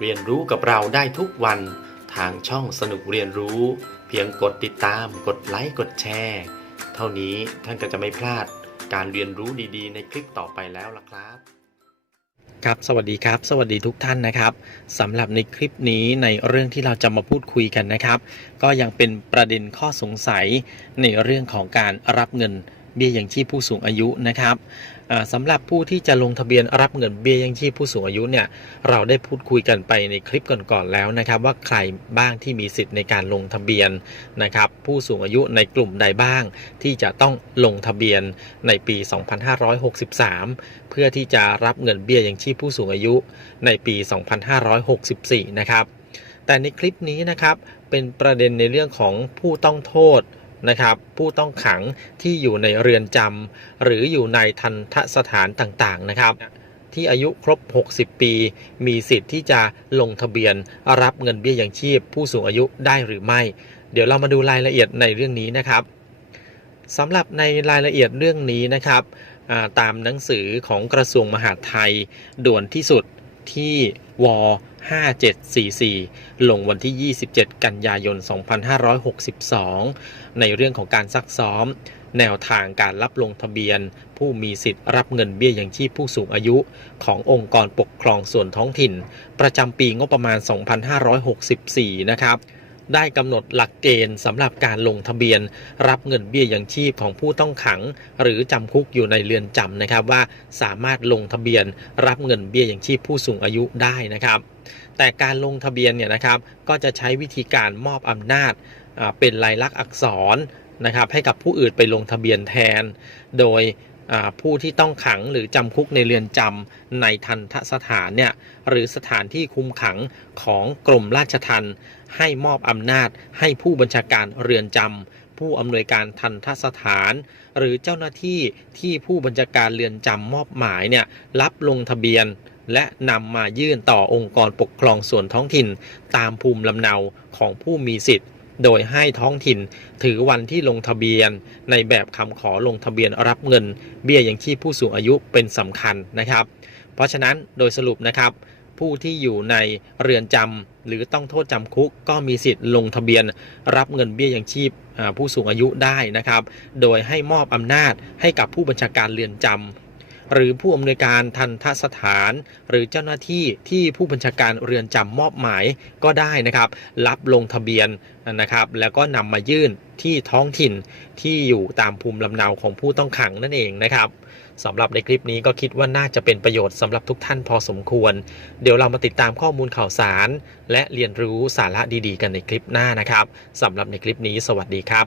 เรียนรู้กับเราได้ทุกวันทางช่องสนุกเรียนรู้ เพียงกดติดตาม กดไลค์กดแชร์ เท่านี้ท่านก็จะไม่พลาดการเรียนรู้ดีๆ ในคลิปต่อไปแล้วล่ะครับครับสวัสดีครับ สวัสดีทุกท่านนะครับสำหรับในคลิปนี้ในเรื่องที่เราจะมาพูดคุยกันนะครับ ก็ยังเป็นประเด็นข้อสงสัยในเรื่องของการรับเงิน เบี้ยยังชีพผู้สูงอายุนะครับสำหรับผู้ที่จะลงทะเบียนรับเงินเบี้ยยังชีพผู้สูงอายุเนี่ยเราได้พูดคุยกันไปในคลิปก่อนๆแล้วนะครับ ว่าใครบ้างที่มีสิทธิ์ในการลงทะเบียนนะครับ ผู้สูงอายุในกลุ่มใดบ้าง ที่จะต้องลงทะเบียนในปี 2563 เพื่อที่จะรับเงินเบี้ยยังชีพผู้สูงอายุในปี 2564 นะครับแต่ในคลิปนี้นะครับเป็นประเด็นในเรื่องของผู้ต้องโทษ นะครับผู้ต้องขังที่อยู่ในเรือนจำหรืออยู่ในทันทสถานต่างๆนะครับที่อายุครบ 60 ปี มีสิทธิ์ที่จะลงทะเบียนรับเงินเบี้ยยังชีพ ผู้สูงอายุได้หรือไม่ เดี๋ยวเรามาดูรายละเอียดในเรื่องนี้นะครับสำหรับในรายละเอียดเรื่องนี้นะครับตามหนังสือของกระทรวงมหาดไทยด่วนที่สุดที่ว 5744 ลงวันที่ 27 กันยายน 2562 ในเรื่องของการซักซ้อม แนวทางการรับลงทะเบียน ผู้มีสิทธิ์รับเงินเบี้ยยังชีพผู้สูงอายุขององค์กรปกครองส่วนท้องถิ่น ประจำปีงบประมาณ 2564 นะครับ ได้กำหนดหลักเกณฑ์สำหรับการลงทะเบียน รับเงินเบี้ยยังชีพของผู้ต้องขัง หรือจำคุกอยู่ในเรือนจำนะครับว่าสามารถลงทะเบียน รับเงินเบี้ยยังชีพผู้สูงอายุได้นะครับ แต่การลงทะเบียนเนี่ยนะครับก็จะใช้วิธีการมอบอำนาจเป็นลายลักษณ์อักษรนะครับให้กับผู้อื่นไปลงทะเบียนแทน โดย ผู้ที่ต้องขังหรือจำคุกในเรือนจำในทันทสถานเนี่ยหรือสถานที่คุมขังของกรมราชทัณฑ์ให้มอบอำนาจให้ผู้บัญชาการเรือนจำผู้อำนวยการทันทสถาน หรือเจ้าหน้าที่ที่ผู้บัญชาการเรือนจำมอบหมายเนี่ยรับลงทะเบียนและนำมายื่นต่อองค์กรปกครองส่วนท้องถิ่น ตามภูมิลำเนาของผู้มีสิทธิ์ โดยให้ท้องถิ่นถือวันที่ลงทะเบียน ในแบบคำขอลงทะเบียนรับเงิน เบี้ยยังชีพผู้สูงอายุเป็นสำคัญนะครับ เพราะฉะนั้นโดยสรุปนะครับ ผู้ที่อยู่ในเรือนจำหรือต้องโทษจำคุก ก็มีสิทธิ์ลงทะเบียน รับเงินเบี้ยยังชีพผู้สูงอายุได้นะครับ โดยให้มอบอำนาจให้กับผู้บัญชาการเรือนจำ หรือผู้อำนวยการทันทสถาน หรือเจ้าหน้าที่ที่ผู้บัญชาการเรือนจำมอบหมายก็ได้นะครับ รับลงทะเบียนนะครับแล้วก็นำมายื่นที่ท้องถิ่นที่อยู่ตามภูมิลำเนาของผู้ต้องขังนั่นเองนะครับสำหรับในคลิปนี้ก็คิดว่าน่าจะเป็นประโยชน์สำหรับทุกท่านพอสมควร เดี๋ยวเรามาติดตามข้อมูลข่าวสาร และเรียนรู้สาระดีๆ กันในคลิปหน้านะครับสำหรับในคลิปนี้สวัสดีครับ